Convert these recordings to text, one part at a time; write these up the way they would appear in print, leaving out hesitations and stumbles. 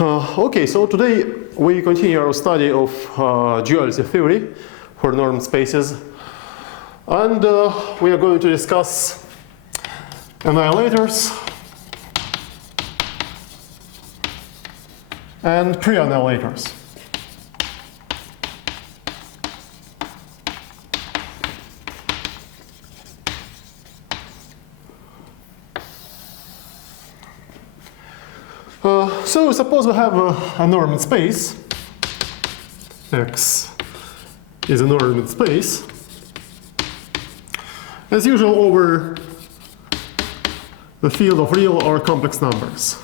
Okay, so today we continue our study of duality theory for normed spaces, and we are going to discuss annihilators and pre-annihilators. So suppose we have a normed space. X is a normed space. As usual, over the field of real or complex numbers.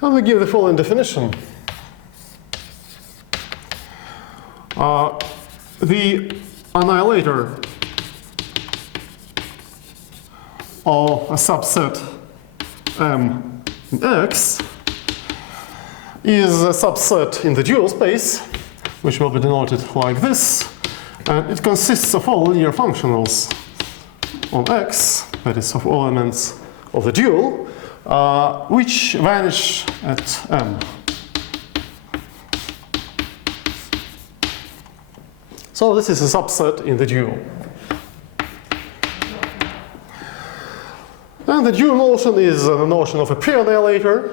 And we give the following definition. The annihilator of a subset M in X is a subset in the dual space, which will be denoted like this, and it consists of all linear functionals on X, that is of all elements of the dual, which vanish at M. So this is a subset in the dual. And the dual notion is the notion of a pre-annihilator.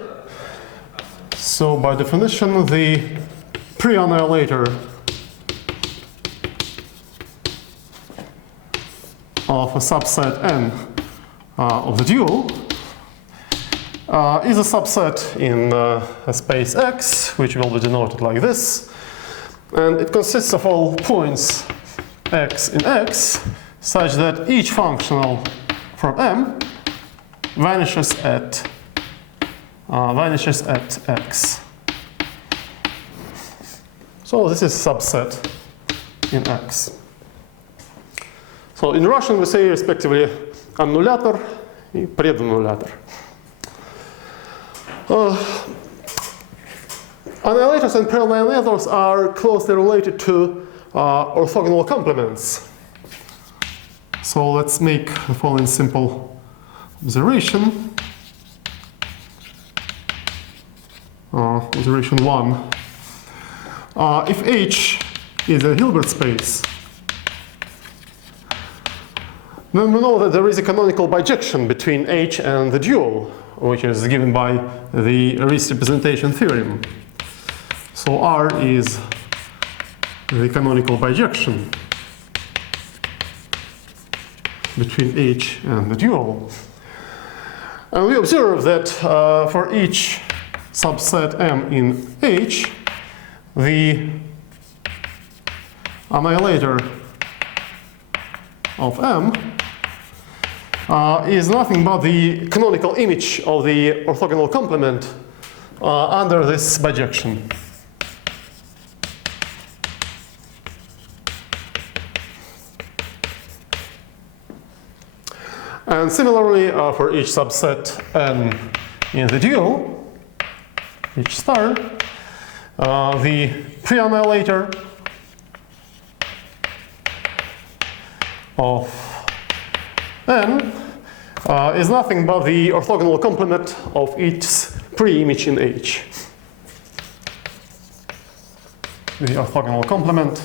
So by definition, the pre-annihilator of a subset N of the dual is a subset in a space X, which will be denoted like this. And it consists of all points X in X, such that each functional from M vanishes at X. So this is subset in X. So in Russian we say respectively annullator и преданнулятор. Annihilators and pre-annihilators are closely related to orthogonal complements. So let's make the following simple observation. Observation 1. If H is a Hilbert space, then we know that there is a canonical bijection between H and the dual, which is given by the Riesz representation theorem. So R is the canonical bijection between H and the dual. And we observe that for each subset M in H, the annihilator of M is nothing but the canonical image of the orthogonal complement under this bijection. And similarly, for each subset N in the dual, H star, the pre-annihilator of N is nothing but the orthogonal complement of its pre-image in H. The orthogonal complement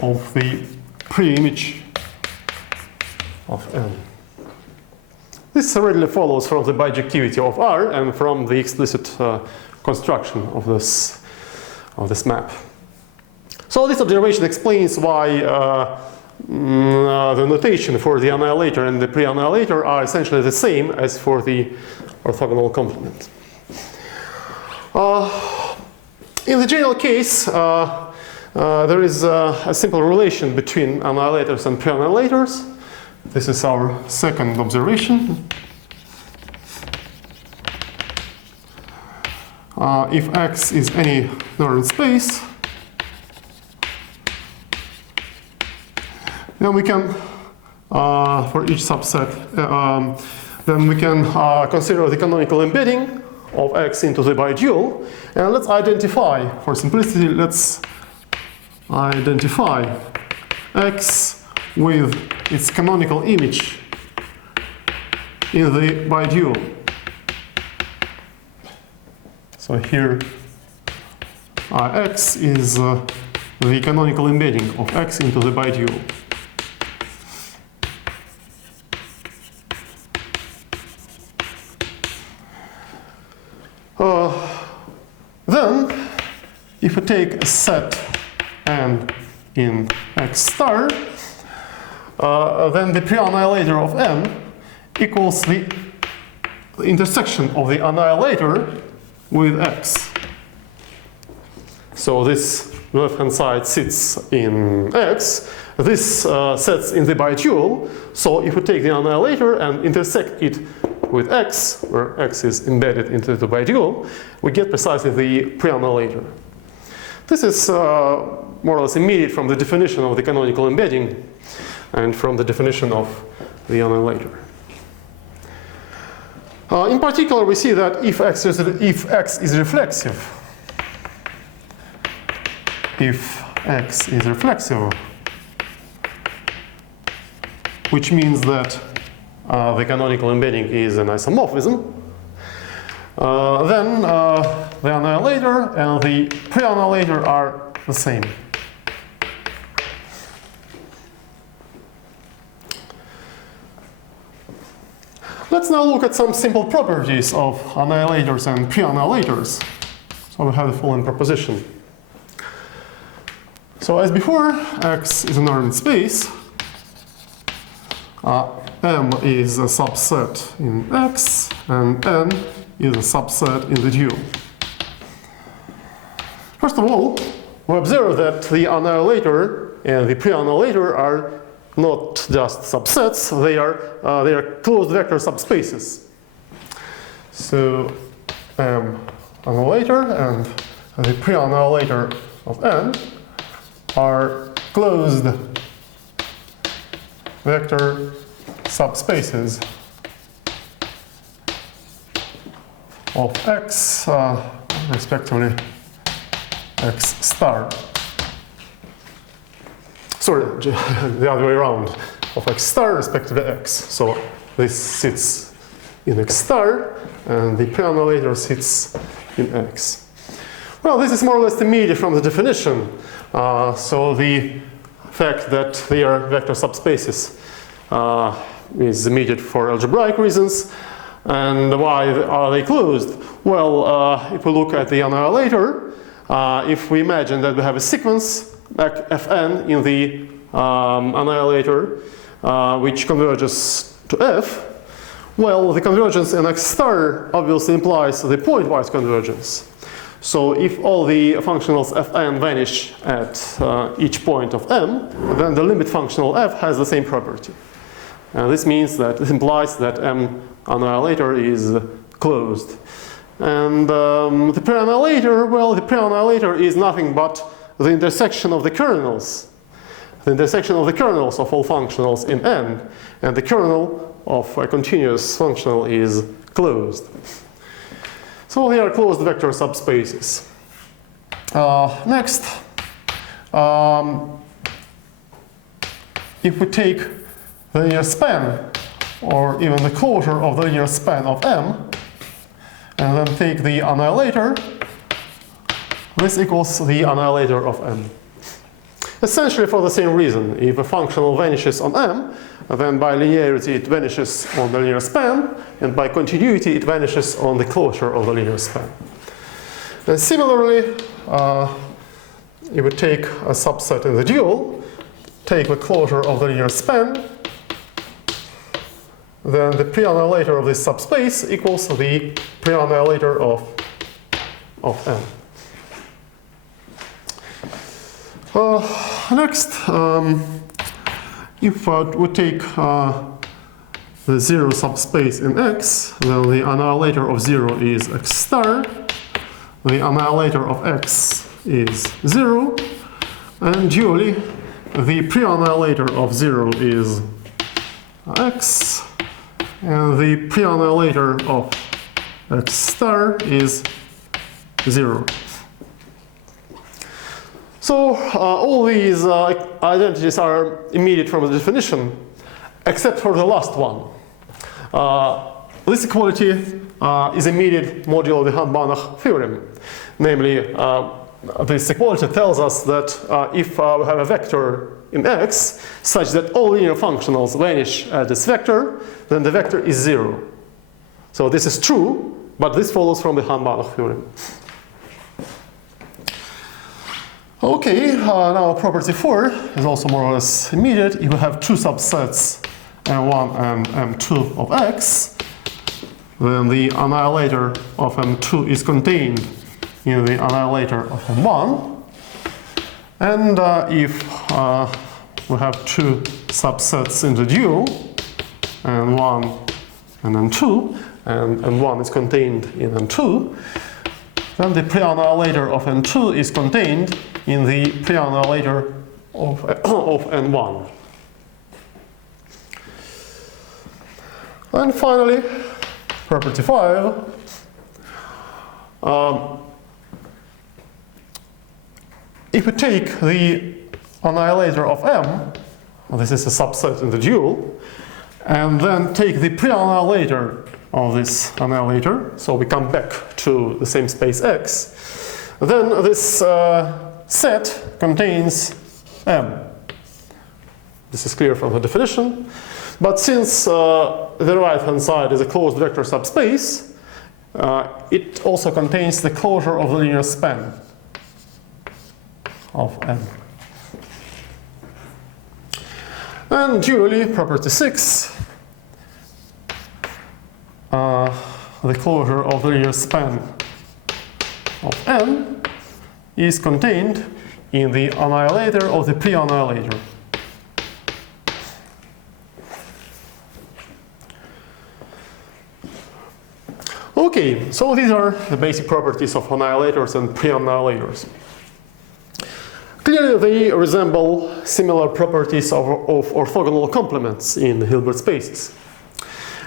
of the pre-image of N. This readily follows from the bijectivity of R and from the explicit construction of this map. So this observation explains why the notation for the annihilator and the pre-annihilator are essentially the same as for the orthogonal complement. In the general case, there is a simple relation between annihilators and pre-annihilators. This is our second observation. If X is any normed space, then we can, for each subset, then we can consider the canonical embedding of X into the bidual. And let's identify, for simplicity, let's identify X with its canonical image in the bidual. So here x is the canonical embedding of x into the bidual. Then, if we take a set n in x star, then the pre-annihilator of n equals the intersection of the annihilator with x. So this left-hand side sits in x, this sets in the bidual, so if we take the annihilator and intersect it with x, where x is embedded into the bidual, we get precisely the pre-annihilator. This is more or less immediate from the definition of the canonical embedding and from the definition of the annihilator. In particular, we see that if x is reflexive, which means that the canonical embedding is an isomorphism, then the annihilator and the pre-annihilator are the same. Let's now look at some simple properties of annihilators and pre-annihilators. So we have the following proposition. So as before, X is an ordered space. M is a subset in X, and N is a subset in the dual. First of all, we observe that the annihilator and the pre-annihilator are not just subsets, they are closed vector subspaces. So M annihilator and the pre-annihilator of N are closed vector subspaces of X, respectively X star. Sorry, the other way around, of X star respectively X. So this sits in X star and the pre-annihilator sits in X. Well, this is more or less immediate from the definition. So the fact that they are vector subspaces is immediate for algebraic reasons. And why are they closed? Well, if we look at the annihilator, if we imagine that we have a sequence like Fn in the annihilator which converges to F, well, the convergence in X star obviously implies the pointwise convergence. So if all the functionals Fn vanish at each point of M, then the limit functional F has the same property. This means that it implies that M annihilator is closed. And the pre-annihilator, well, the pre-annihilator is nothing but the intersection of the kernels. The intersection of the kernels of all functionals in N. And the kernel of a continuous functional is closed. So they are closed vector subspaces. Next, if we take the linear span, or even the closure of the linear span of M, and then take the annihilator, this equals the annihilator of M. Essentially for the same reason. If a functional vanishes on M, then by linearity it vanishes on the linear span, and by continuity it vanishes on the closure of the linear span. And similarly, if we take a subset in the dual, take the closure of the linear span, then the pre-annihilator of this subspace equals the pre-annihilator of M. Next, if we take the zero subspace in X, then the annihilator of 0 is X star, the annihilator of X is 0, and dually the pre-annihilator of 0 is X, and the pre-annihilator of X star is 0. So all these identities are immediate from the definition, except for the last one. This equality is immediate modulo of the Hahn-Banach theorem. Namely, this equality tells us that if we have a vector in X such that all linear functionals vanish at this vector, then the vector is 0. So this is true, but this follows from the Hahn-Banach theorem. Okay, now property 4 is also more or less immediate. If we have two subsets M1 and M2 of X, then the annihilator of M2 is contained in the annihilator of M1. And if we have two subsets in the dual, M1 and M2, and M1 is contained in M2, then the pre-annihilator of M2 is contained in the pre-annihilator of N1. And finally, property 5. If we take the annihilator of M, this is a subset in the dual, and then take the pre-annihilator of this annihilator, so we come back to the same space X, then this set contains M. This is clear from the definition. But since the right-hand side is a closed vector subspace, it also contains the closure of the linear span of M. And dually, property 6, the closure of the linear span of M is contained in the annihilator of the pre-annihilator. Okay, so these are the basic properties of annihilators and pre-annihilators. Clearly, they resemble similar properties of orthogonal complements in Hilbert spaces.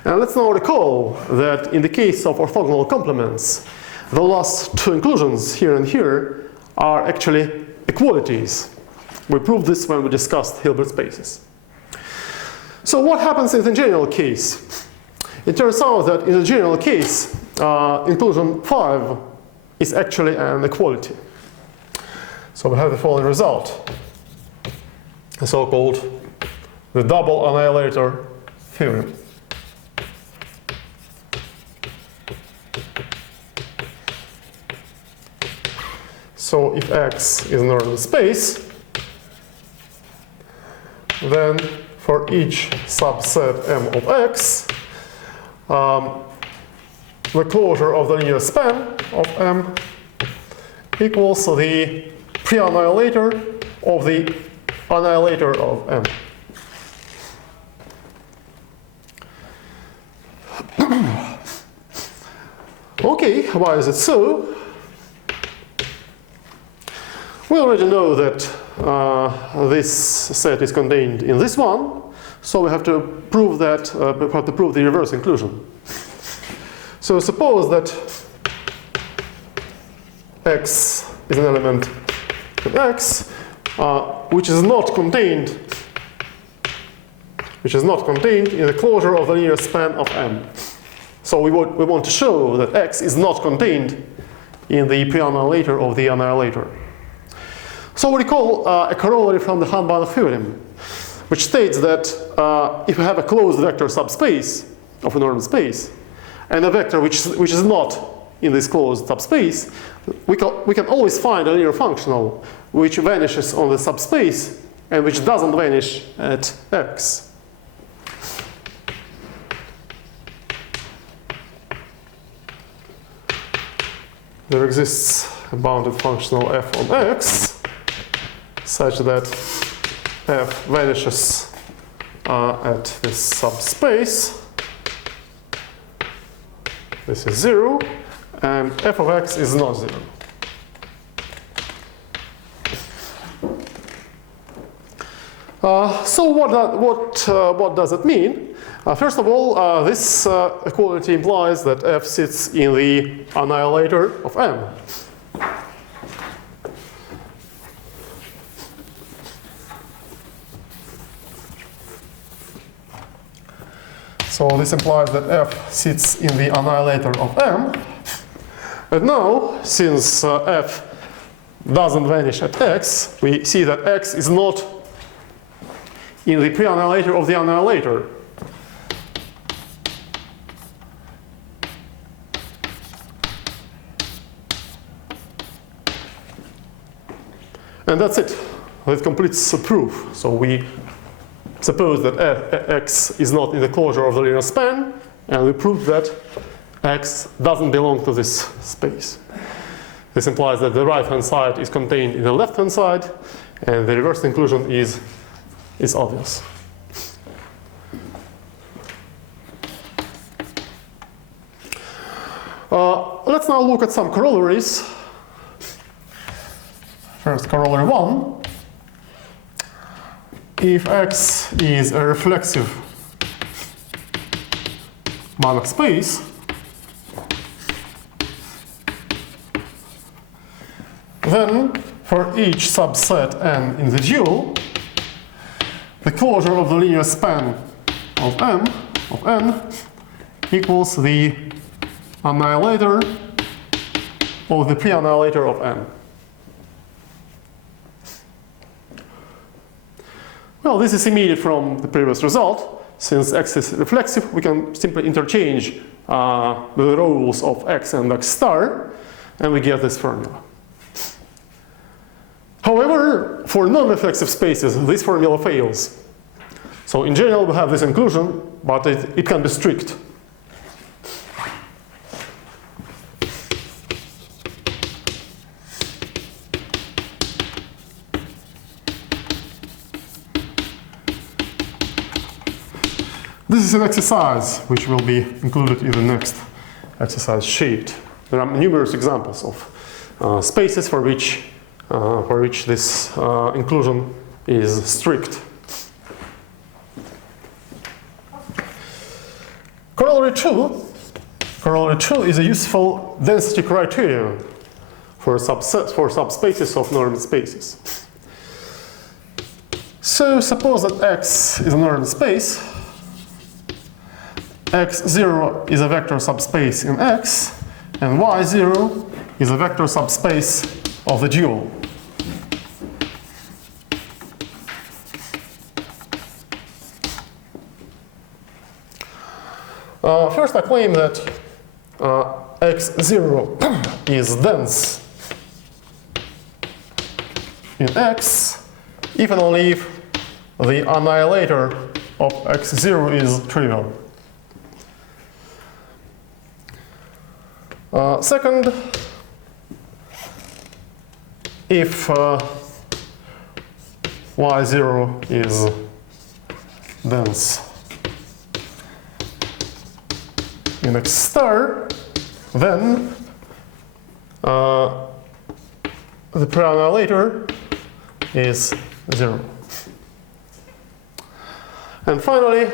And let's now recall that in the case of orthogonal complements, the last two inclusions here and here are actually equalities. We proved this when we discussed Hilbert spaces. So what happens in the general case? It turns out that in the general case, inclusion 5 is actually an equality. So we have the following result, the so-called the double annihilator theorem. So if X is an ordered space, then for each subset M of X, the closure of the linear span of M equals the pre-annihilator of the annihilator of M. Okay, why is it so? We already know that this set is contained in this one, so we have to prove that we have to prove the reverse inclusion. So suppose that X is an element of X, which is not contained in the closure of the linear span of M. So we want to show that X is not contained in the pre-annihilator of the annihilator. So we recall a corollary from the Hahn-Banach theorem, which states that if we have a closed vector subspace of a normal space, and a vector which is not in this closed subspace, we can always find a linear functional which vanishes on the subspace and which doesn't vanish at X. There exists a bounded functional f on X such that f vanishes at this subspace. This is 0, and f of X is not 0. So what does it mean? First of all, this equality implies that f sits in the annihilator of M. So this implies that f sits in the annihilator of M. And now, since f doesn't vanish at x, we see that x is not in the pre-annihilator of the annihilator. And that's it. That completes the proof. So we suppose that x is not in the closure of the linear span, and we prove that x doesn't belong to this space. This implies that the right-hand side is contained in the left-hand side, and the reverse inclusion is obvious. Let's now look at some corollaries. First, corollary 1. If X is a reflexive Banach space, then for each subset n in the dual, the closure of the linear span of n equals the annihilator of the pre-annihilator of n. Well, this is immediate from the previous result. Since x is reflexive, we can simply interchange the roles of x and x star, and we get this formula. However, for non-reflexive spaces, this formula fails. So in general, we have this inclusion, but it can be strict. This is an exercise which will be included in the next exercise sheet. There are numerous examples of spaces for which this inclusion is strict. Corollary 2 is a useful density criterion for subspaces of normed spaces. So suppose that X is a normed space. X0 is a vector subspace in X, and Y0 is a vector subspace of the dual. First, I claim that X0 is dense in X, if and only if the annihilator of X0 is trivial. Second, if Y0 is dense in X star, then the pre-annihilator is 0. And finally,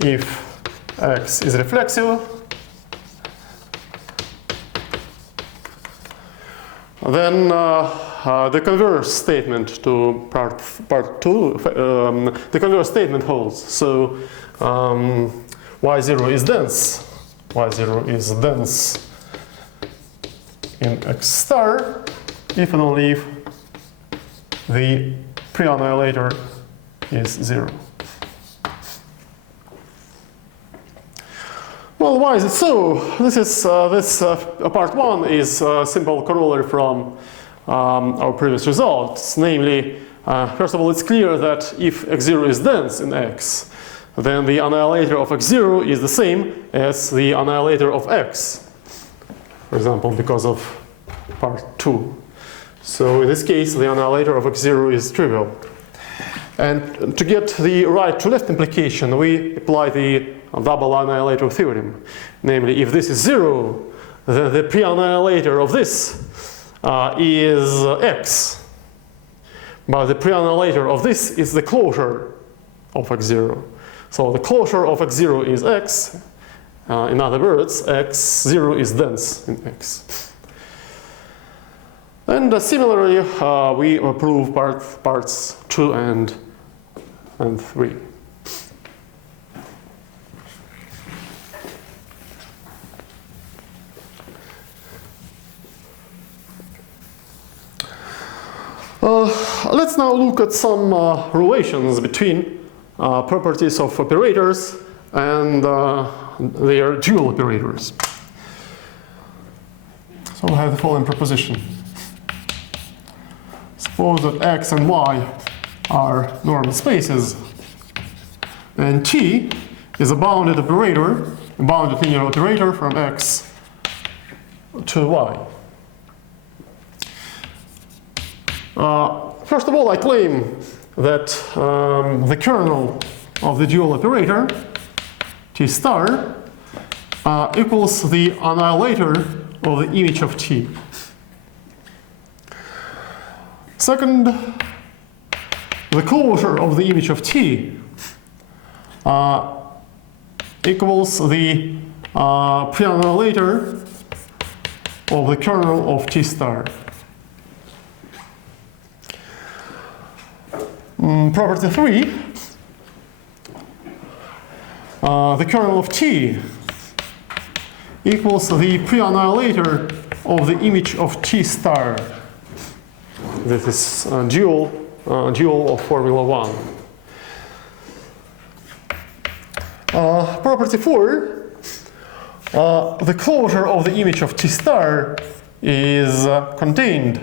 if X is reflexive, then the converse statement to part 2, the converse statement holds. So Y0 is dense. Y0 is dense in X star if and only if the pre-annihilator is 0. Well, why is it so? This part 1 is a simple corollary from our previous results. Namely, first of all, it's clear that if X0 is dense in X, then the annihilator of X0 is the same as the annihilator of X, for example, because of part 2. So in this case, the annihilator of X0 is trivial. And to get the right to left implication, we apply the double annihilator theorem. Namely, if this is 0, then the pre-annihilator of this is X. But the pre-annihilator of this is the closure of X0. So the closure of X0 is X. In other words, X0 is dense in X. And similarly, we prove parts 2 and 3. Let's now look at some relations between properties of operators and their dual operators. So we have the following proposition. Suppose that x and y are normal spaces, and T is a bounded operator, a bounded linear operator from x to y. First of all, I claim that the kernel of the dual operator, T star, equals the annihilator of the image of T. Second, the closure of the image of T equals the pre-annihilator of the kernel of T star. Property 3, the kernel of T equals the pre-annihilator of the image of T star. This is dual of Formula 1. Property 4, the closure of the image of T star is contained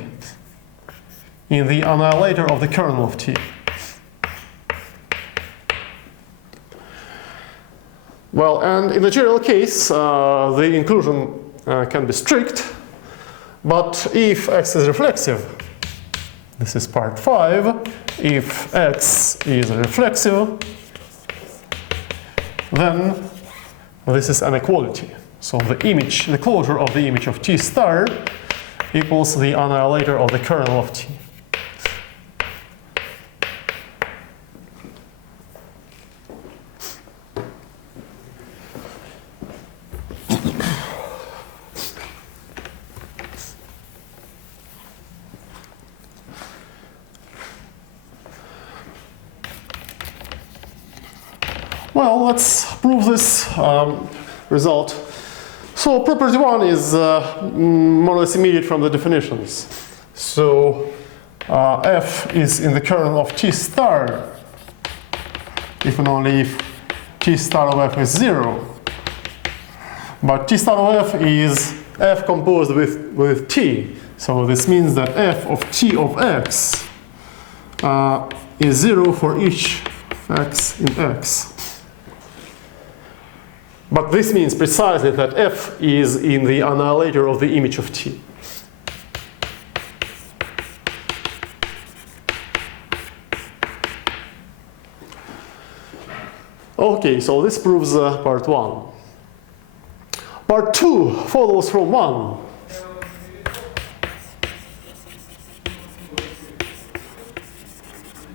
in the annihilator of the kernel of T. Well, and in the general case, the inclusion can be strict, but if x is reflexive, this is part 5, if x is reflexive, then this is an equality. So the closure of the image of T star equals the annihilator of the kernel of T. Well, let's prove this result. So property 1 is more or less immediate from the definitions. So f is in the kernel of T star if and only if T star of f is 0. But T star of f is f composed with T. So this means that f of T of x is 0 for each x in x. But this means precisely that f is in the annihilator of the image of T. Okay, so this proves part 1. Part 2 follows from 1.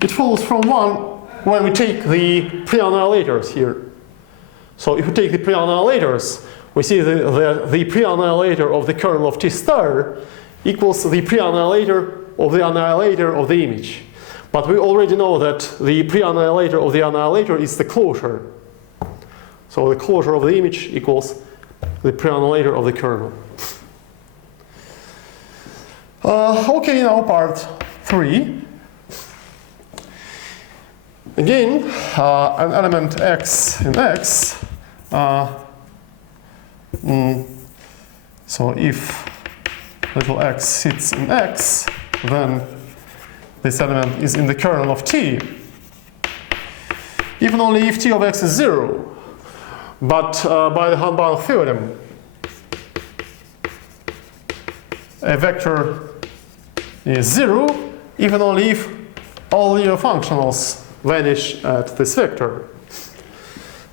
It follows from 1 when we take the pre-annihilators here. So if we take the pre-annihilators, we see the pre-annihilator of the kernel of T star equals the pre-annihilator of the annihilator of the image. But we already know that the pre-annihilator of the annihilator is the closure. So the closure of the image equals the pre-annihilator of the kernel. Okay, now part 3. Again, an element x in x. So if little x sits in x, then this element is in the kernel of T. Even only if T of x is 0. But by the Hahn-Banach theorem, a vector is 0, even only if all linear functionals vanish at this vector.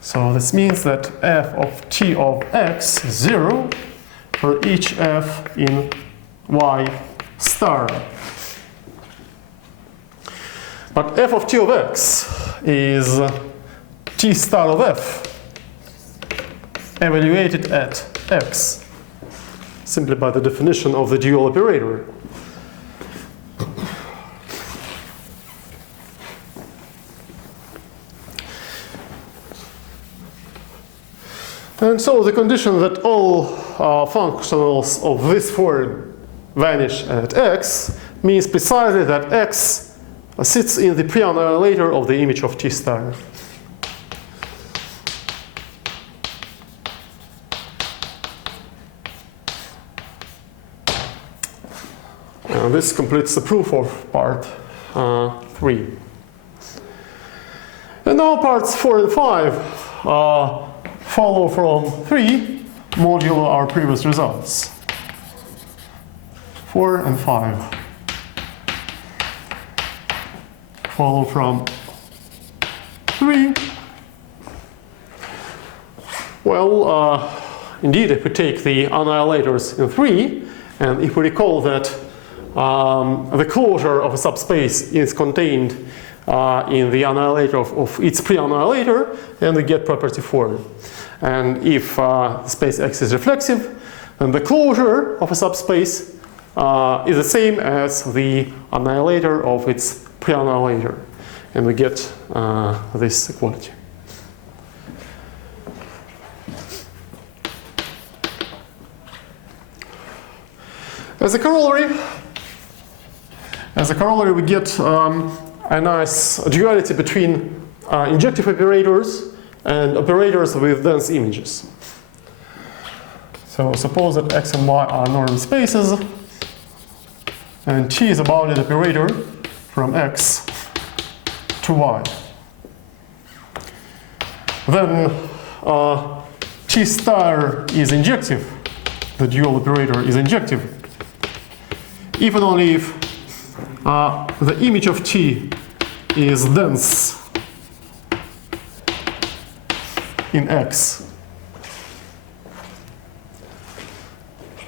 So this means that f of T of x is 0 for each f in y star. But f of T of x is T star of f evaluated at x, simply by the definition of the dual operator. And so the condition that all functionals of this form vanish at x means precisely that X sits in the pre-annihilator of the image of T star. And this completes the proof of part 3. And now parts 4 and 5 follow from 3 modulo our previous results. 4 and 5 follow from 3. Well, indeed, if we take the annihilators in 3, and if we recall that the closure of a subspace is contained in the annihilator of its pre-annihilator, then we get property 4. And if space X is reflexive, then the closure of a subspace is the same as the annihilator of its pre-annihilator. And we get this equality. As a corollary, we get a nice duality between injective operators and operators with dense images. So suppose that X and Y are norm spaces, and T is a bounded operator from X to Y. Then T star is injective. The dual operator is injective. If and only if the image of T is dense in X.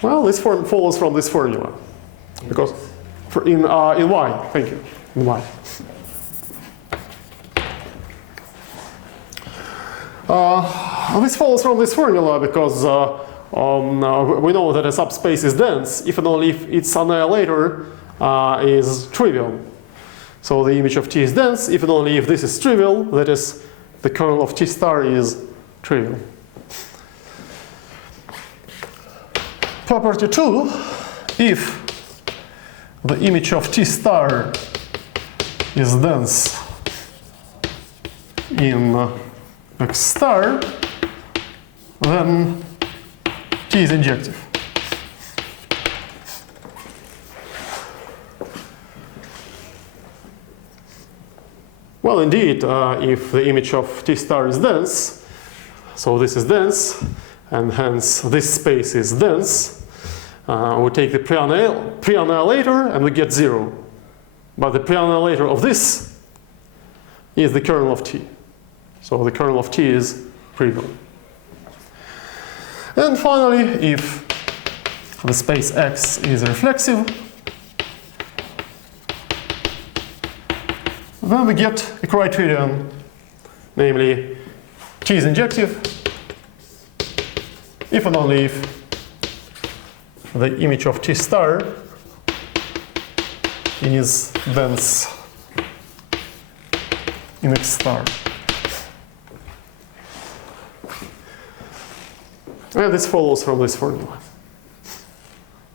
Well, this form follows from this formula, because in Y, thank you, in Y. This follows from this formula because we know that a subspace is dense if and only if its annihilator is trivial. So the image of T is dense if and only if this is trivial, that is, the kernel of T star is trivial. Property 2, if the image of T star is dense in X star, then T is injective. Well, indeed, if the image of T star is dense, so this is dense, and hence this space is dense, we take the pre-annihilator and we get 0. But the pre-annihilator of this is the kernel of T. So the kernel of T is trivial. And finally, if the space X is reflexive, then we get a criterion, namely T is injective if and only if the image of T star is dense in X star. And this follows from this formula.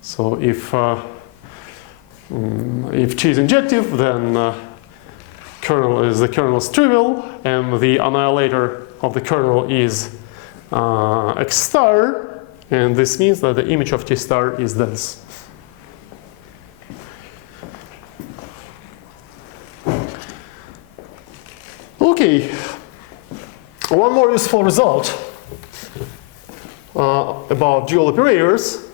So if T is injective, then the kernel is trivial, and the annihilator of the kernel is X star, and this means that the image of T star is dense. Okay, one more useful result about dual operators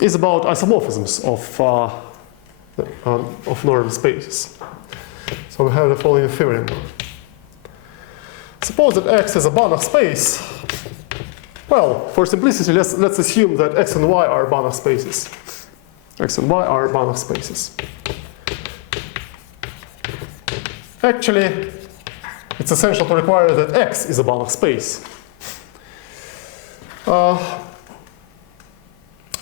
is about isomorphisms of norm spaces. So we have the following theorem. Suppose that X is a Banach space. Well, for simplicity, let's assume that X and Y are Banach spaces. X and Y are Banach spaces. Actually, it's essential to require that X is a Banach space.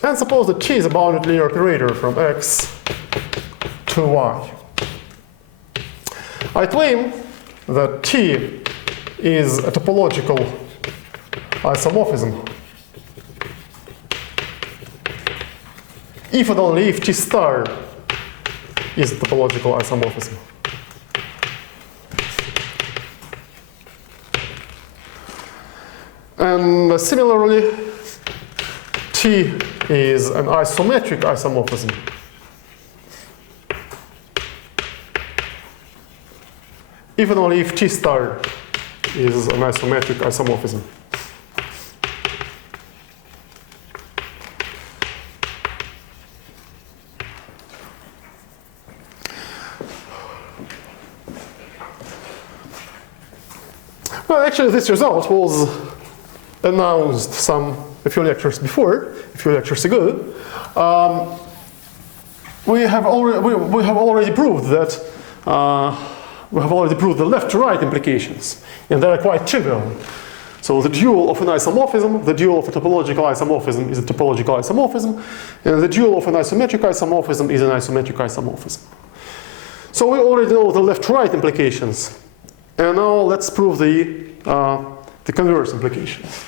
And suppose that T is a bounded linear operator from X to Y. I claim that T is a topological isomorphism if and only if T star is a topological isomorphism. And similarly, T is an isometric isomorphism. If and only if T star is an isometric isomorphism. Well, actually, this result was announced a few lectures ago. We have already proved that the left-to-right implications, and they are quite trivial. So the dual of an isomorphism, the dual of a topological isomorphism is a topological isomorphism, and the dual of an isometric isomorphism is an isometric isomorphism. So we already know the left-to-right implications, and now let's prove the converse implications.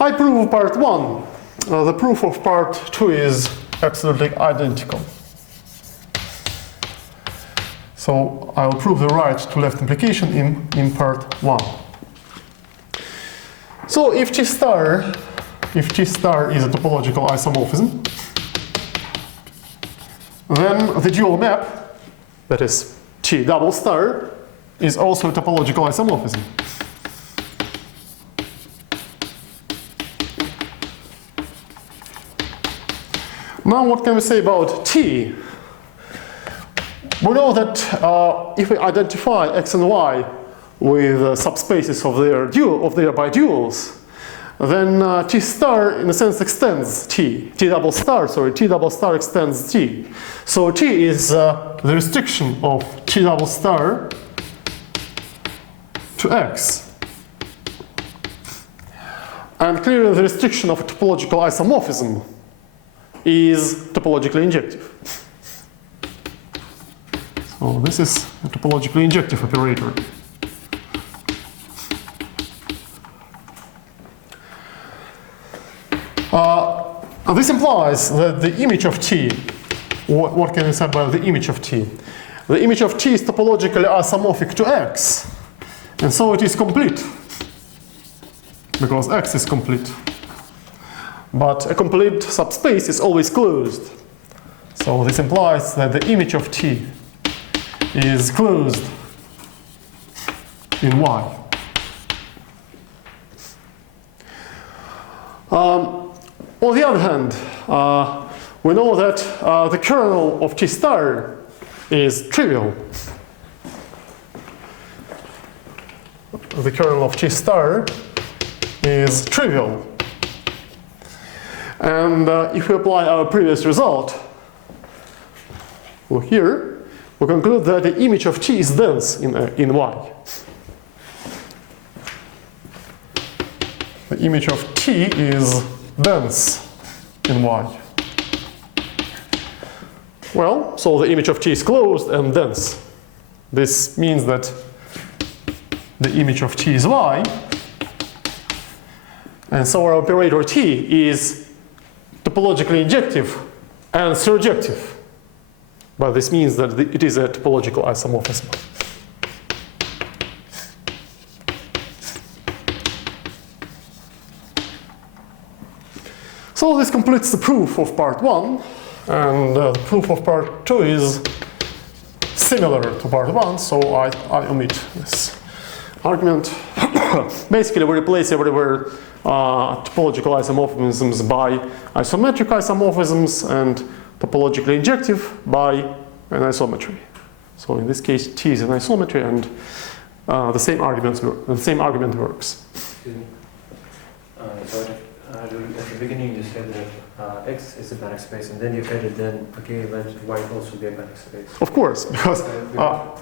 I prove part 1. The proof of part 2 is absolutely identical. So I will prove the right to left implication in part 1. So if T star is a topological isomorphism, then the dual map, that is T double star, is also a topological isomorphism. Now what can we say about T? We know that if we identify X and Y with subspaces of their biduals, then T star in a sense extends T. T double star extends T. So T is the restriction of T double star to X. And clearly the restriction of a topological isomorphism is topologically injective. So this is a topologically injective operator. This implies that the image of T, what can we say about the image of T? The image of T is topologically isomorphic to X, and so it is complete, because X is complete. But a complete subspace is always closed. So this implies that the image of T is closed in Y. On the other hand, we know that the kernel of T star is trivial. The kernel of T star is trivial. And if we apply our previous result here, we conclude that the image of T is dense in Y. The image of T is dense in Y. Well, so the image of T is closed and dense. This means that the image of T is Y. And so our operator T is topologically injective and surjective. But this means that it is a topological isomorphism. So this completes the proof of part 1, and the proof of part 2 is similar to part 1, so I omit this argument. Basically, we replace everywhere topological isomorphisms by isometric isomorphisms and topologically injective by an isometry. So in this case, T is an isometry, and the same argument works. Excuse me. So at the beginning you said that X is a Banach space, and then you added okay, let Y also be a Banach space. Of course, because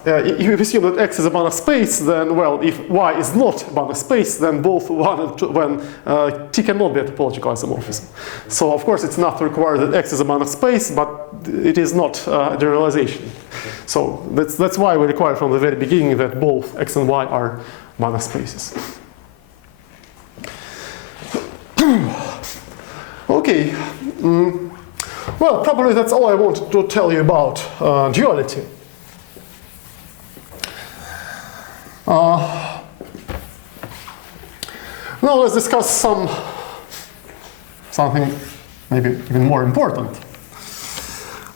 if you assume that X is a Banach space, then well, if Y is not a Banach space, then both 1 and 2, T cannot be a topological isomorphism. So of course it's enough to require that X is a Banach space, but it is not a generalization. So that's why we require from the very beginning that both X and Y are Banach spaces. Okay. Well, probably that's all I wanted to tell you about duality. Now let's discuss something maybe even more important.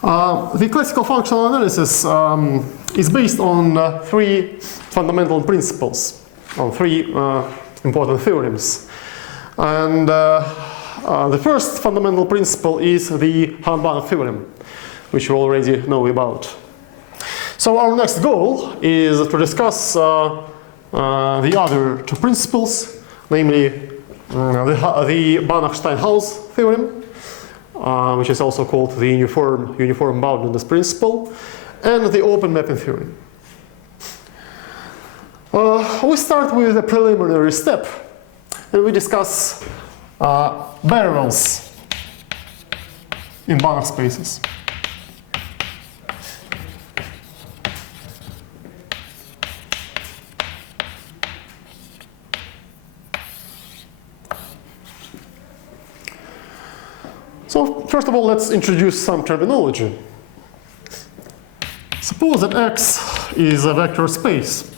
The classical functional analysis is based on three fundamental principles, on three important theorems. And the first fundamental principle is the Hahn-Banach theorem, which you already know about. So our next goal is to discuss the other two principles, namely the Banach-Steinhaus theorem, which is also called the uniform boundedness principle, and the open mapping theorem. We start with a preliminary step, and we discuss variables in Banach spaces. So first of all, let's introduce some terminology. Suppose that X is a vector space.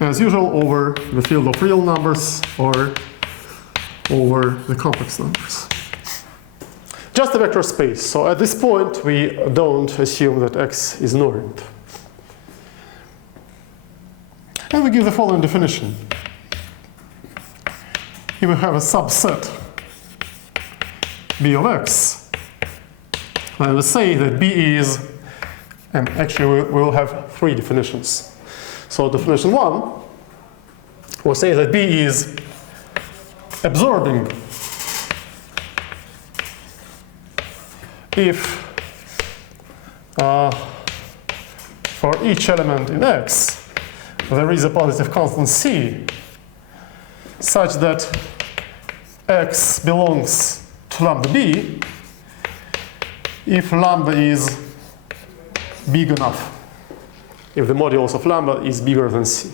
As usual, over the field of real numbers or over the complex numbers. Just a vector space. So at this point, we don't assume that X is normed. And we give the following definition. If we have a subset B of X, then we say that B is, and actually we will have three definitions. So definition one, we'll say that B is absorbing if for each element in X there is a positive constant C such that X belongs to lambda B if lambda is big enough. If the modulus of lambda is bigger than C.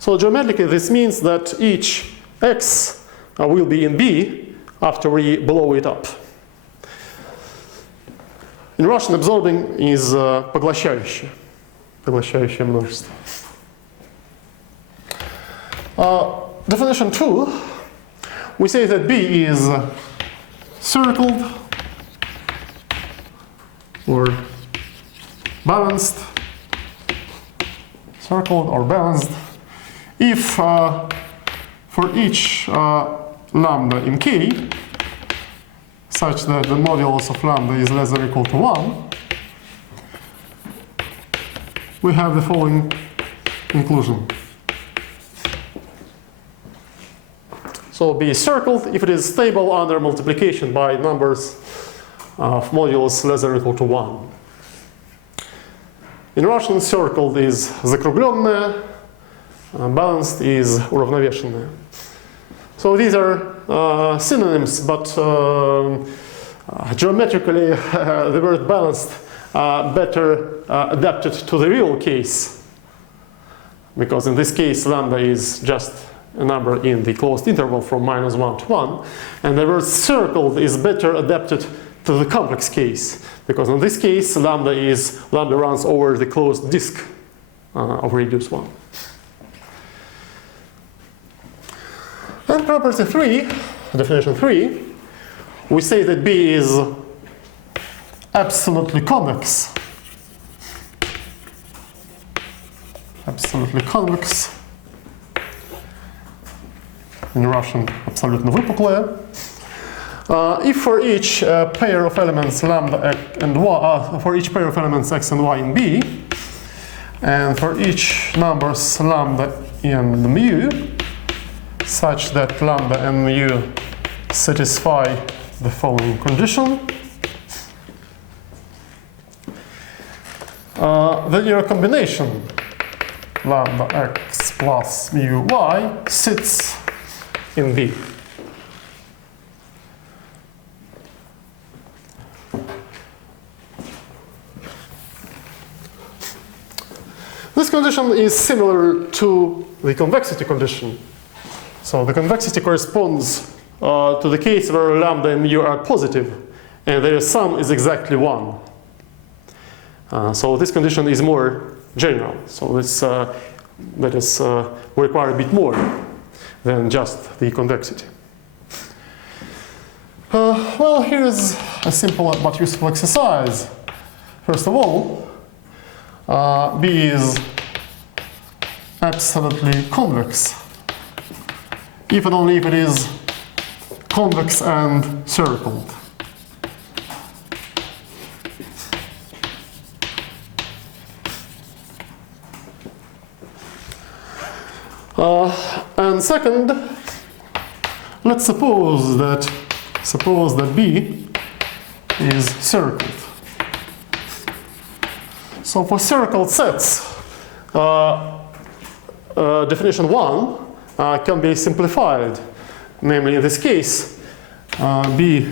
So geometrically, this means that each X will be in B after we blow it up. In Russian, absorbing is поглощающее множество. Definition 2, we say that B is circled or balanced, circled or balanced, if for each lambda in K, such that the modulus of lambda is less than or equal to 1, we have the following conclusion. So B is circled if it is stable under multiplication by numbers of modulus less than or equal to 1. In Russian, circled is закругленное, balanced is уравновешенное. So these are synonyms, but geometrically the word balanced better adapted to the real case, because in this case lambda is just a number in the closed interval from -1 to 1, and the word circled is better adapted to the complex case, because in this case lambda runs over the closed disk of radius 1. And property 3, definition 3, we say that B is absolutely convex. Absolutely convex. In Russian, абсолютно выпуклая. If for each pair of elements lambda and y, for each pair of elements x and y in B, and for each numbers lambda and mu, such that lambda and mu satisfy the following condition, then your combination lambda x plus mu y sits in B. This condition is similar to the convexity condition. So the convexity corresponds to the case where lambda and mu are positive, and their sum is exactly 1. So this condition is more general. So this let us require a bit more than just the convexity. Well, here's a simple but useful exercise. First of all, B is absolutely convex, if and only if it is convex and circled. And second, let's suppose that B is circled. So for circled sets, definition 1 can be simplified. Namely, in this case, B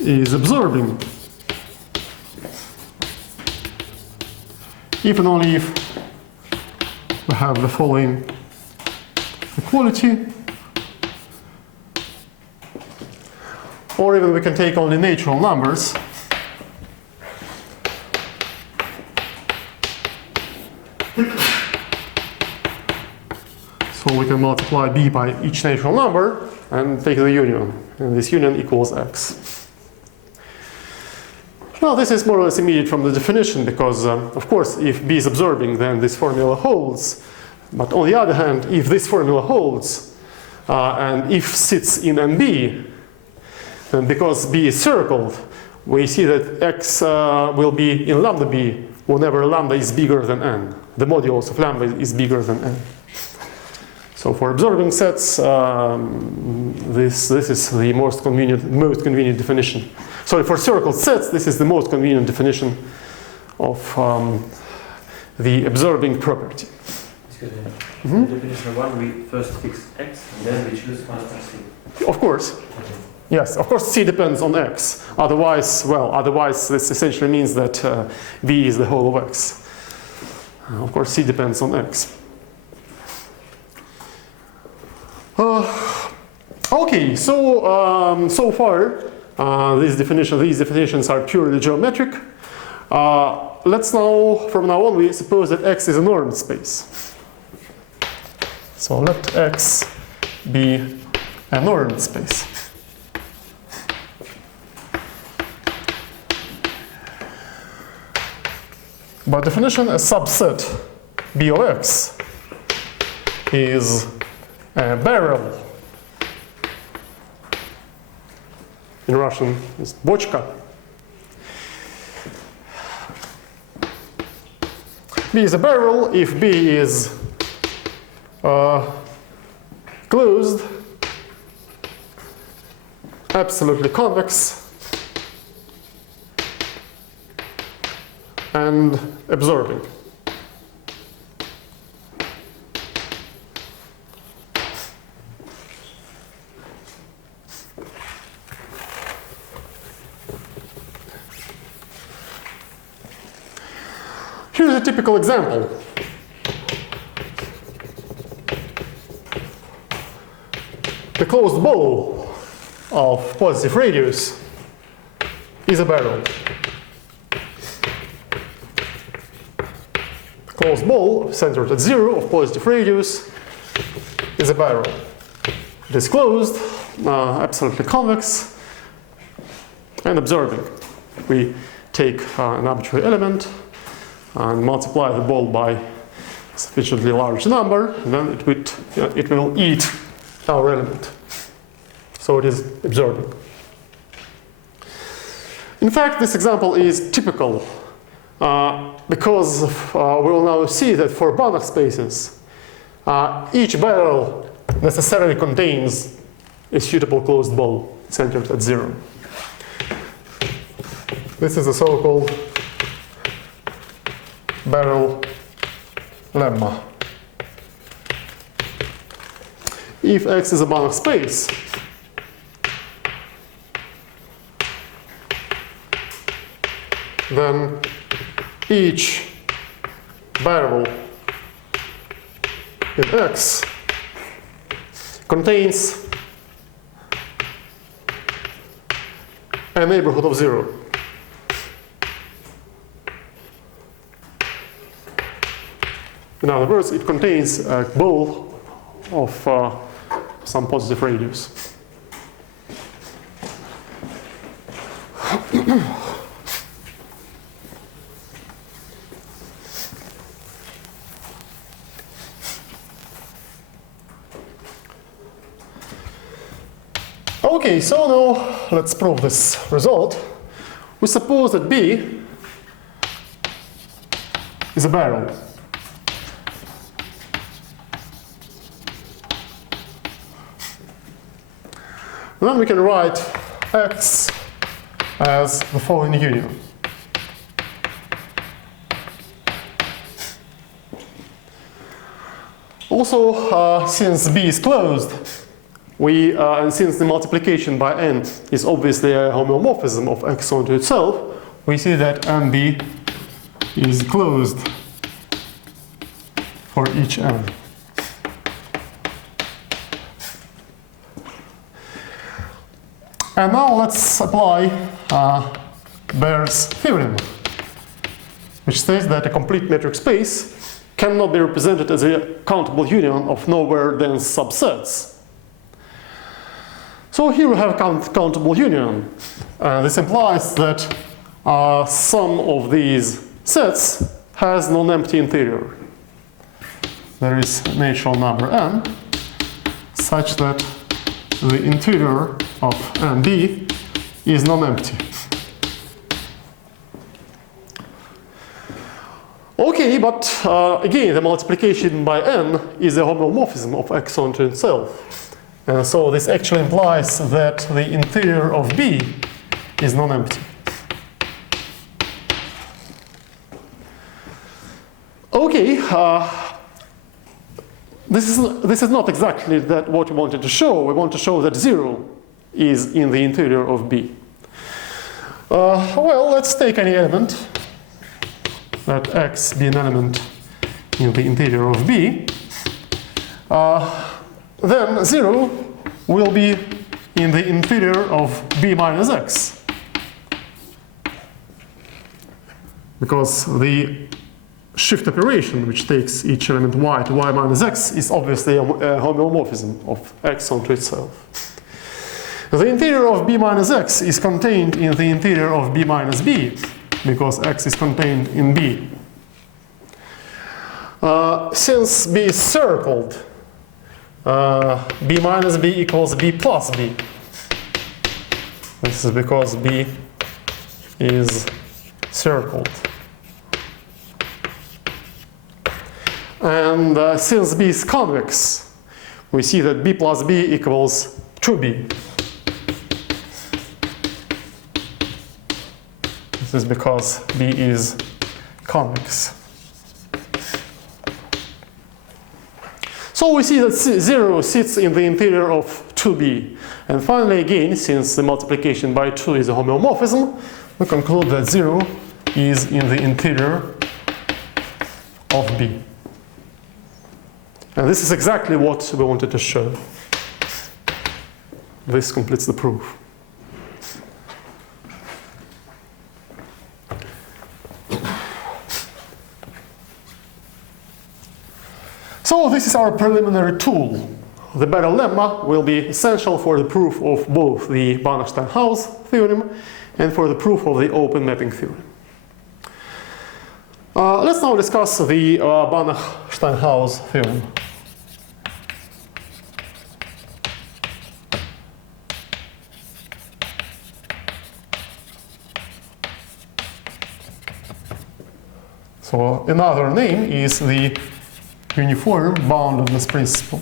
is absorbing if and only if we have the following equality, or even we can take only natural numbers. So we can multiply B by each natural number and take the union, and this union equals X. Now this is more or less immediate from the definition, because of course if B is absorbing, then this formula holds. But on the other hand, if this formula holds, and if sits in NB, then because B is circled, we see that X will be in lambda B whenever lambda is bigger than n. The modulus of lambda is bigger than n. So for absorbing sets, this is the most convenient definition. Sorry, for circled sets, this is the most convenient definition of the absorbing property. Excuse me. In definition 1, we first fix X, and then we choose constant C. Of course. Yes, of course C depends on X. Otherwise this essentially means that B is the whole of X. Of course C depends on X. Okay, so so far these definitions are purely geometric. Let's now, from now on, we suppose that X is a normed space. So let X be a normed space. By definition, a subset B of X is a barrel. In Russian, it's bochka. B is a barrel if B is closed, absolutely convex, and absorbing. Here's a typical example. The closed bowl of positive radius is a barrel. The closed bowl centered at 0 of positive radius is a barrel. It is closed, absolutely convex, and absorbing. We take an arbitrary element and multiply the ball by a sufficiently large number, and then it will eat our element. So it is absorbing. In fact, this example is typical because we will now see that for Banach spaces, each barrel necessarily contains a suitable closed ball centered at 0. This is a so-called barrel lemma. If X is a Banach space, then each barrel in X contains a neighborhood of 0. In other words, it contains a ball of some positive radius. Okay, so now let's prove this result. We suppose that B is a barrel. And then we can write X as the following union. Also, since B is closed, and since the multiplication by n is obviously a homeomorphism of X onto itself, we see that NB is closed for each n. And now let's apply Bayer's theorem, which says that a complete metric space cannot be represented as a countable union of nowhere dense subsets. So here we have a countable union. This implies that some of these sets has non-empty interior. There is a natural number n such that the interior of NB is non-empty. Okay, but again, the multiplication by n is a homeomorphism of X onto itself. So this actually implies that the interior of B is non-empty. Okay, this is not exactly what we wanted to show. We want to show that 0 is in the interior of B. Well, let's take any element, let X be an element in the interior of B. Then 0 will be in the interior of B minus X. Because the shift operation, which takes each element y to y minus x, is obviously a homeomorphism of X onto itself. The interior of B minus X is contained in the interior of B minus B, because X is contained in B. Since B is circled, B minus B equals B plus B. This is because B is circled. And since B is convex, we see that B plus B equals 2B. This is because B is convex. So we see that 0 sits in the interior of 2B. And finally, again, since the multiplication by 2 is a homeomorphism, we conclude that 0 is in the interior of B. And this is exactly what we wanted to show. This completes the proof. So this is our preliminary tool. The barrel lemma will be essential for the proof of both the Banach-Steinhaus theorem and for the proof of the open mapping theorem. Let's now discuss the Banach-Steinhaus theorem. So another name is the uniform boundedness principle.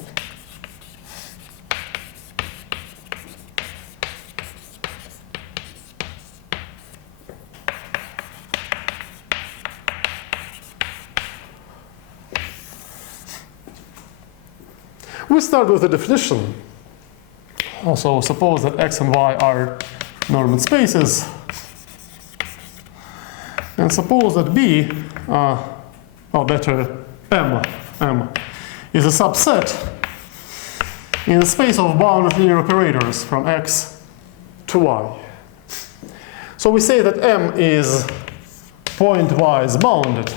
We start with the definition. Also, suppose that X and Y are normed spaces. And suppose that B, or better M is a subset in the space of bounded linear operators from x to y. So we say that M is pointwise bounded.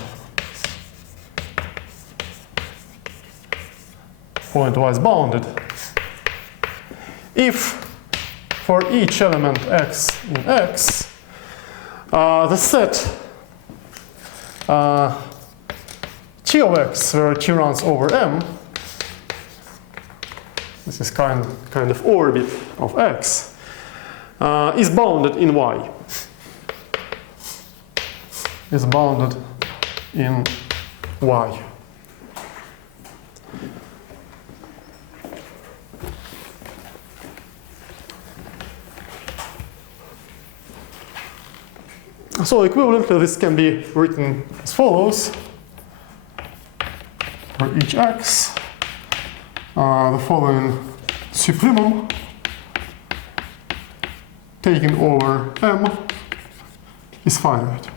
Pointwise bounded. If for each element x in X, the set T of x, where T runs over M, this is kind of orbit of X, is bounded in Y. Is bounded in Y. So equivalently, this can be written as follows. For each x, the following supremum taken over M is finite.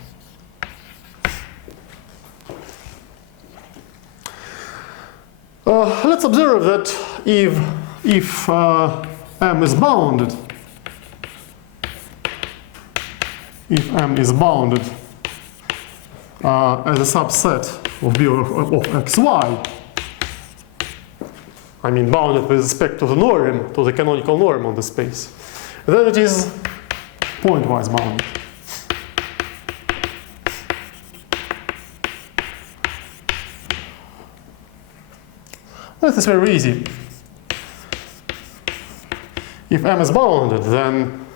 Let's observe that if M is bounded, if M is bounded as a subset of B of xy, I mean bounded with respect to the norm, to the canonical norm on the space, then it is pointwise bounded. That is very easy. If M is bounded, then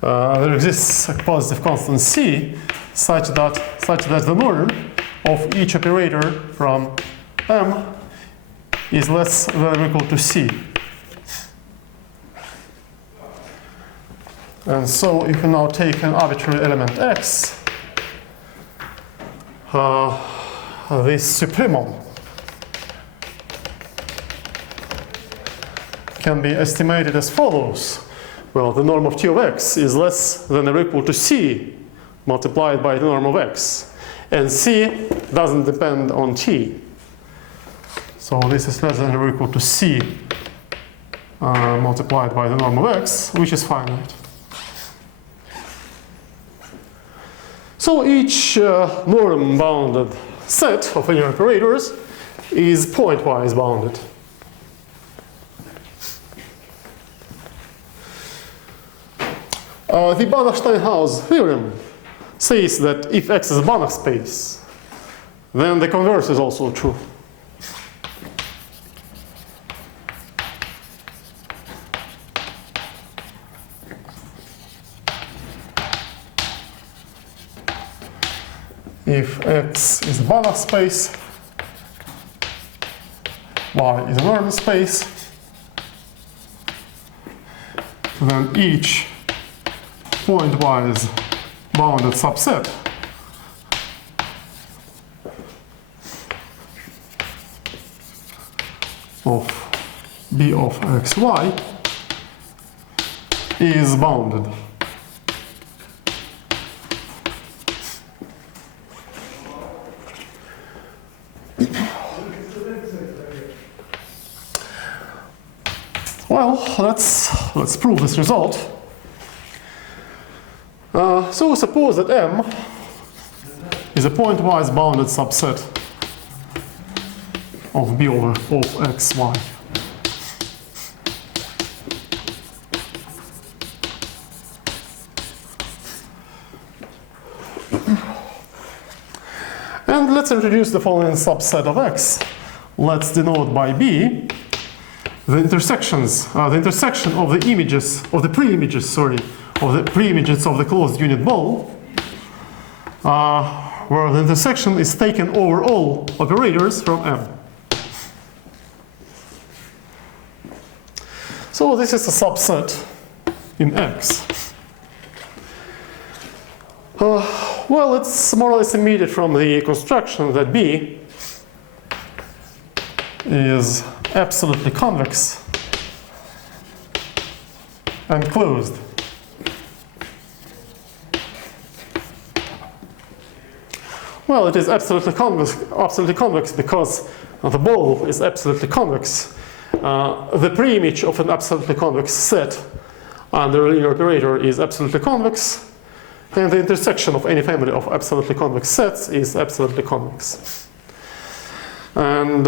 there exists a positive constant C such that the norm of each operator from M is less than or equal to C. And so if we now take an arbitrary element x, this supremum can be estimated as follows. Well, the norm of T of x is less than or equal to C multiplied by the norm of x. And C doesn't depend on T. So this is less than or equal to C multiplied by the norm of x, which is finite. So each norm-bounded set of linear operators is pointwise bounded. The Banach-Steinhaus theorem says that if X is a Banach space, then the converse is also true. If X is a Banach space, Y is a normal space, then each pointwise bounded subset of B of xy is bounded. Well, let's prove this result. So suppose that M is a pointwise bounded subset of B over of xy. And let's introduce the following subset of X. Let's denote by B the intersections, the intersection of the images, of the pre-images, of the pre-images of the closed unit ball, where the intersection is taken over all operators from M. So this is a subset in X. Well, it's more or less immediate from the construction that B is absolutely convex and closed. Well, it is absolutely convex because the ball is absolutely convex, the preimage of an absolutely convex set under a linear operator is absolutely convex, and the intersection of any family of absolutely convex sets is absolutely convex. And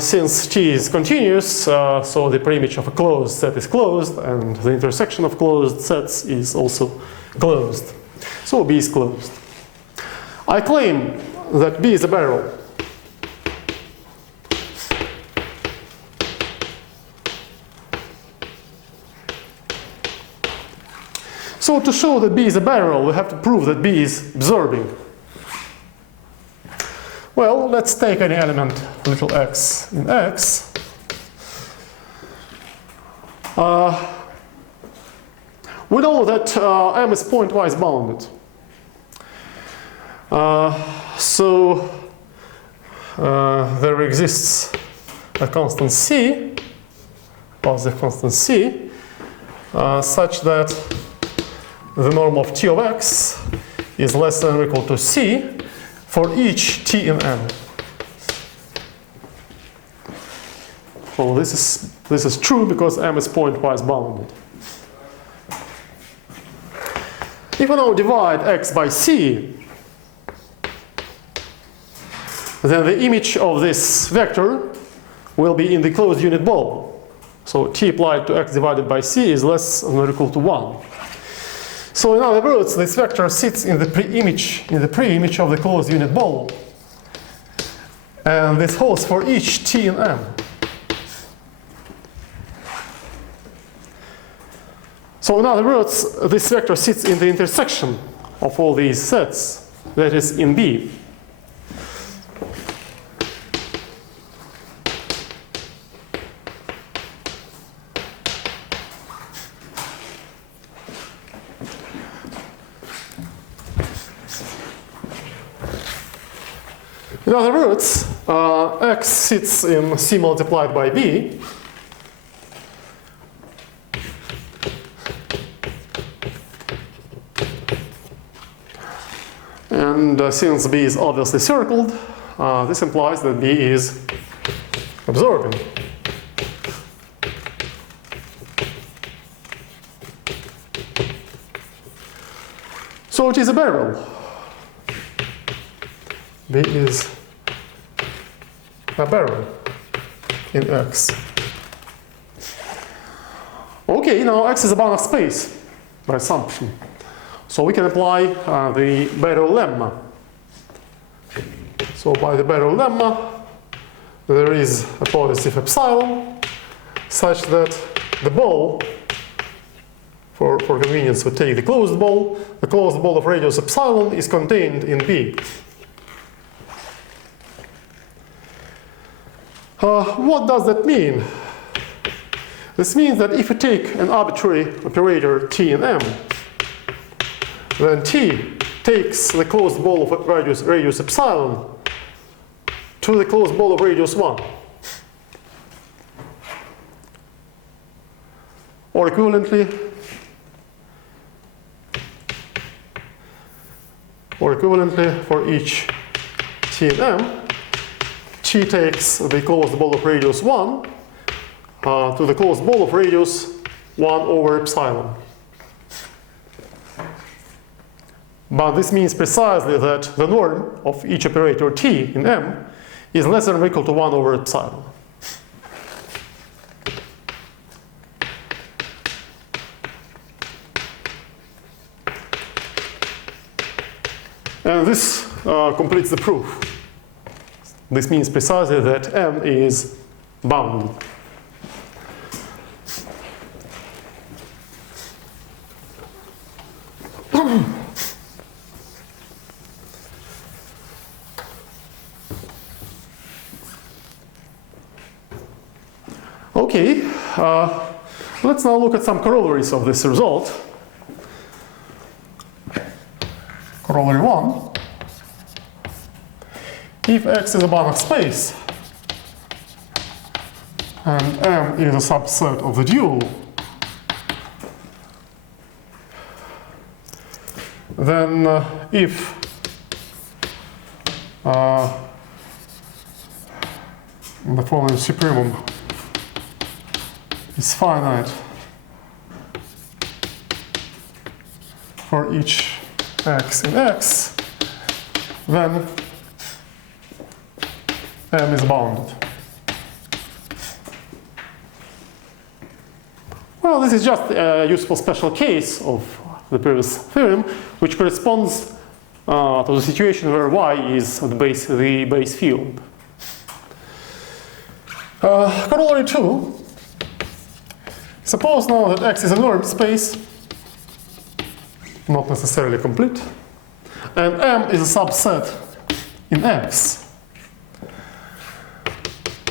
since T is continuous, so the preimage of a closed set is closed, and the intersection of closed sets is also closed. So B is closed. I claim that B is a barrel. So to show that B is a barrel, we have to prove that B is absorbing. Well, let's take any element, little x in X. We know that M is pointwise bounded. So there exists a constant C, positive constant C, such that the norm of T of x is less than or equal to C for each T in M. Well, this is true because M is pointwise bounded. If we now divide x by C, then the image of this vector will be in the closed unit ball. So T applied to x divided by C is less than or equal to 1. So in other words, this vector sits in the preimage of the closed unit ball. And this holds for each T in M. So in other words, this vector sits in the intersection of all these sets, that is in B. In other words, x sits in C multiplied by B. And since B is obviously circled, this implies that B is absorbing. So it is a barrel. B is a barrel in X. Okay, now X is a Banach space by assumption. So we can apply the barrel lemma. So by the barrel lemma, there is a positive epsilon such that the ball, for convenience we take the closed ball of radius epsilon is contained in B. What does that mean? This means that if you take an arbitrary operator T in M, then T takes the closed ball of radius epsilon to the closed ball of radius 1. Or equivalently, for each T in M, T takes the closed ball of radius 1 to the closed ball of radius 1 over epsilon. But this means precisely that the norm of each operator T in M is less than or equal to 1 over epsilon. And this completes the proof. This means precisely that M is bounded. Okay, let's now look at some corollaries of this result. Corollary 1. If X is a Banach space and M is a subset of the dual, then if the following supremum is finite for each x in X, then M is bounded. Well, this is just a useful special case of the previous theorem, which corresponds to the situation where Y is the base field. Corollary 2. Suppose now that X is a normed space, not necessarily complete, and M is a subset in X.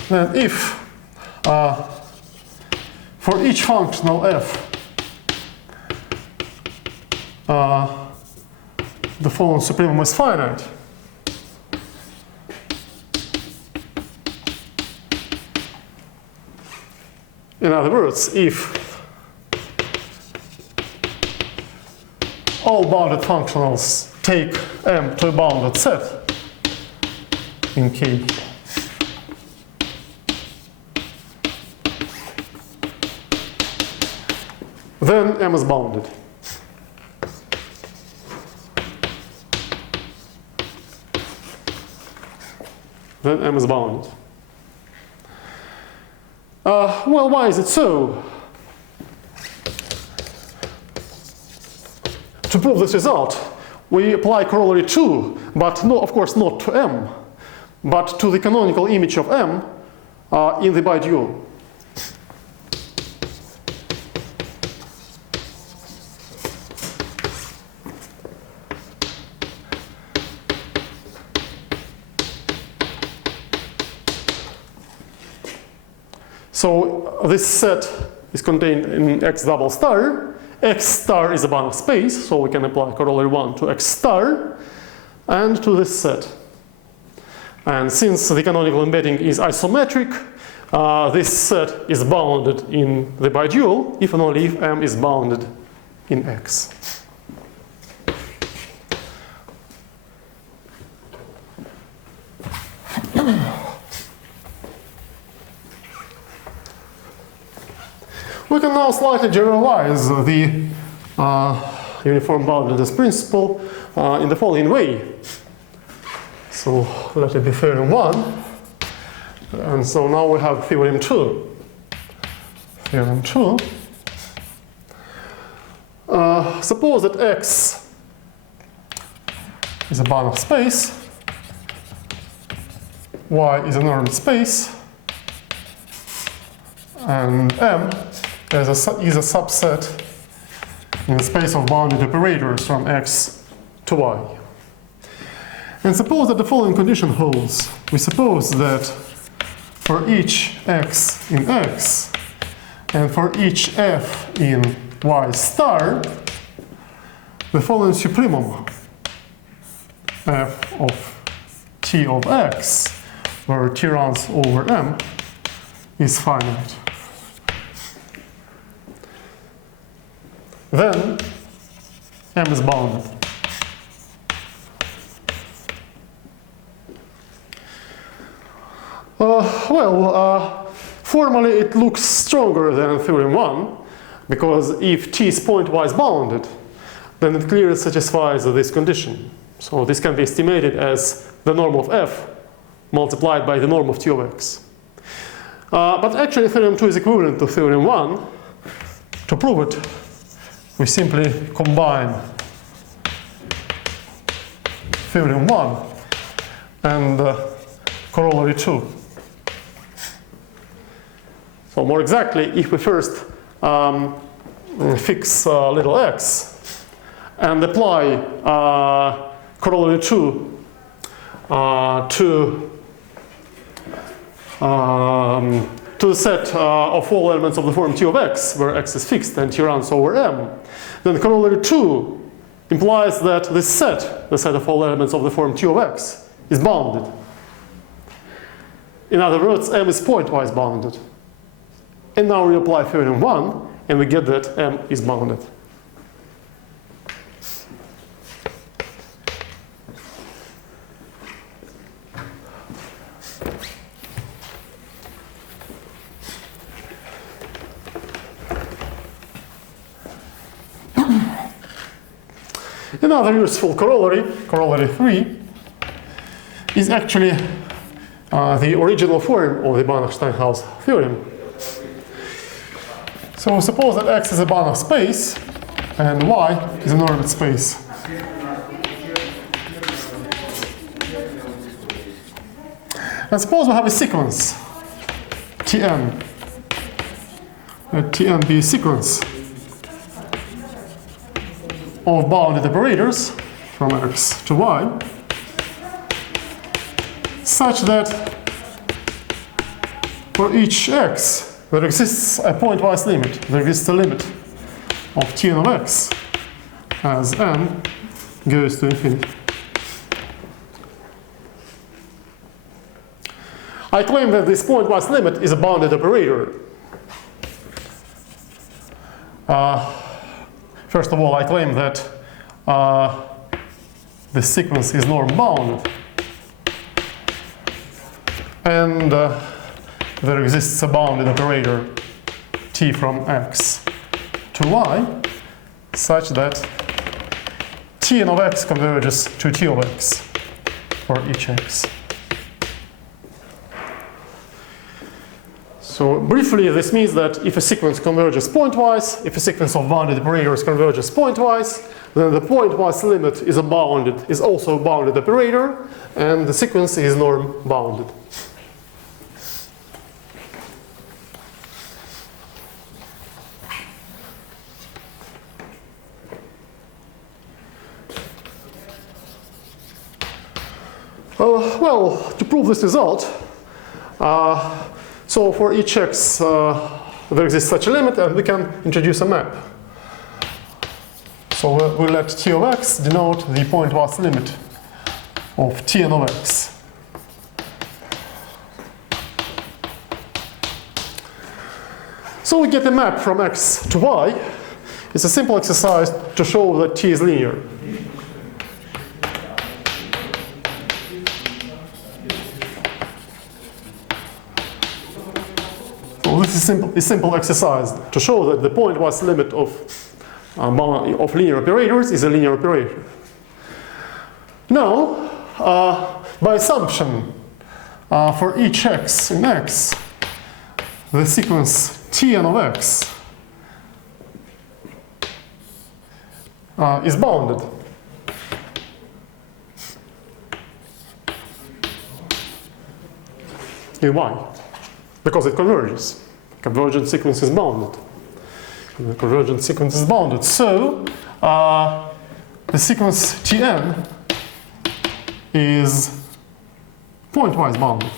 Then if for each functional f the following supremum is finite, in other words, if all bounded functionals take M to a bounded set in K, then M is bounded. Then M is bounded. Well, why is it so? To prove this result, we apply corollary 2, but no, of course not to M, but to the canonical image of M in the bidual. So this set is contained in X double star. X star is a Banach space, so we can apply corollary 1 to X star and to this set. And since the canonical embedding is isometric, this set is bounded in the bidual if and only if M is bounded in X. We can now slightly generalize the uniform boundedness principle in the following way. So let it be theorem 1. And so now we have theorem 2. Theorem 2. Suppose that X is a Banach space, Y is a normed space, and M is a subset in the space of bounded operators from X to Y. And suppose that the following condition holds. We suppose that for each X in X and for each F in Y star, the following supremum F of T of X, where T runs over M, is finite. Then M is bounded. Formally it looks stronger than theorem 1, because if T is pointwise bounded, then it clearly satisfies this condition. So this can be estimated as the norm of F multiplied by the norm of T of X. But actually theorem 2 is equivalent to theorem 1. To prove it, we simply combine theorem 1 and corollary 2. So more exactly, if we first fix little x and apply corollary 2 to the set of all elements of the form T of X, where X is fixed and T runs over M, then corollary 2 implies that this set, the set of all elements of the form T of X, is bounded. In other words, M is pointwise bounded. And now we apply theorem 1, and we get that M is bounded. Another useful corollary, corollary 3, is actually the original form of the Banach-Steinhaus theorem. So suppose that X is a Banach space and Y is a normed space. And suppose we have a sequence, Tn. Let Tn be a sequence of bounded operators from X to Y, such that for each X there exists a pointwise limit. There exists a limit of Tn of X as n goes to infinity. I claim that this pointwise limit is a bounded operator. First of all, I claim that the sequence is norm-bounded, and there exists a bounded operator t from x to y, such that Tn of x converges to T of x for each x. So briefly, this means that if a sequence converges pointwise, if a sequence of bounded operators converges pointwise, then the pointwise limit is also a bounded operator, and the sequence is norm-bounded. Well, to prove this result, so for each x there exists such a limit, and we can introduce a map. So we let T of x denote the pointwise limit of Tn of x. So we get a map from x to y. It's a simple exercise to show that T is linear. This is a simple exercise to show that the pointwise limit of linear operators is a linear operator. Now, by assumption, for each x in x, the sequence Tn of x is bounded. In y, because it converges. Convergent sequence is bounded. The convergent sequence is bounded. So the sequence Tn is pointwise bounded.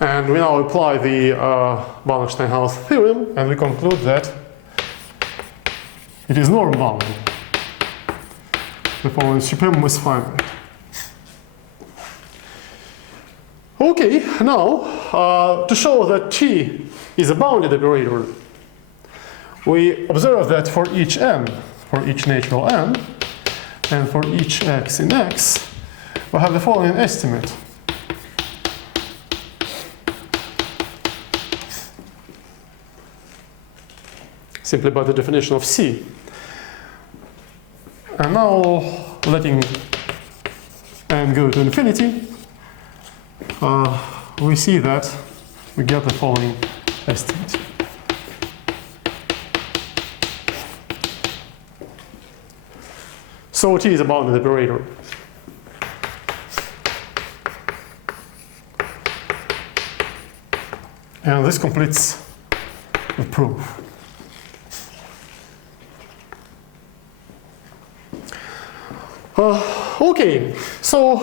And we now apply the Banach-Steinhaus theorem, and we conclude that it is norm-bounded. The following supremum is finite. Okay, now to show that T is a bounded operator, we observe that for each n, for each natural n, and for each x in x, we have the following estimate. Simply by the definition of C. And now letting n go to infinity, we see that we get the following estimate. So T is a bounded operator. And this completes the proof. Okay, so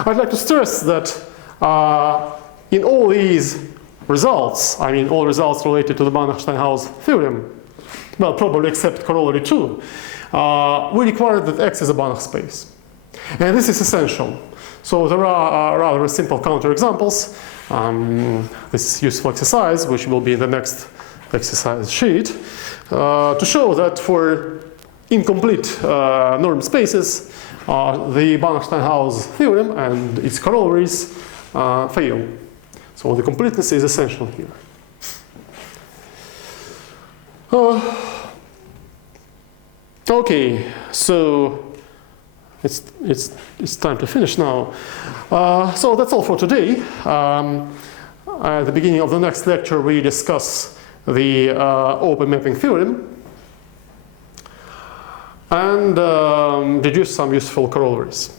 I'd like to stress that in all these results, I mean all results related to the Banach-Steinhaus theorem, well, probably except corollary 2, we require that X is a Banach space. And this is essential. So there are rather simple counterexamples. This useful exercise, which will be in the next exercise sheet, to show that for incomplete norm spaces, the Banach-Steinhaus theorem and its corollaries fail. So the completeness is essential here. Okay, so it's time to finish now. So that's all for today. At the beginning of the next lecture, we discuss the open mapping theorem and deduce some useful corollaries.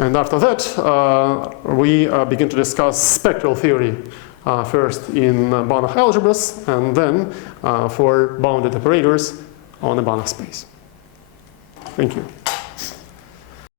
And after that, we begin to discuss spectral theory, first in Banach algebras, and then for bounded operators on a Banach space. Thank you.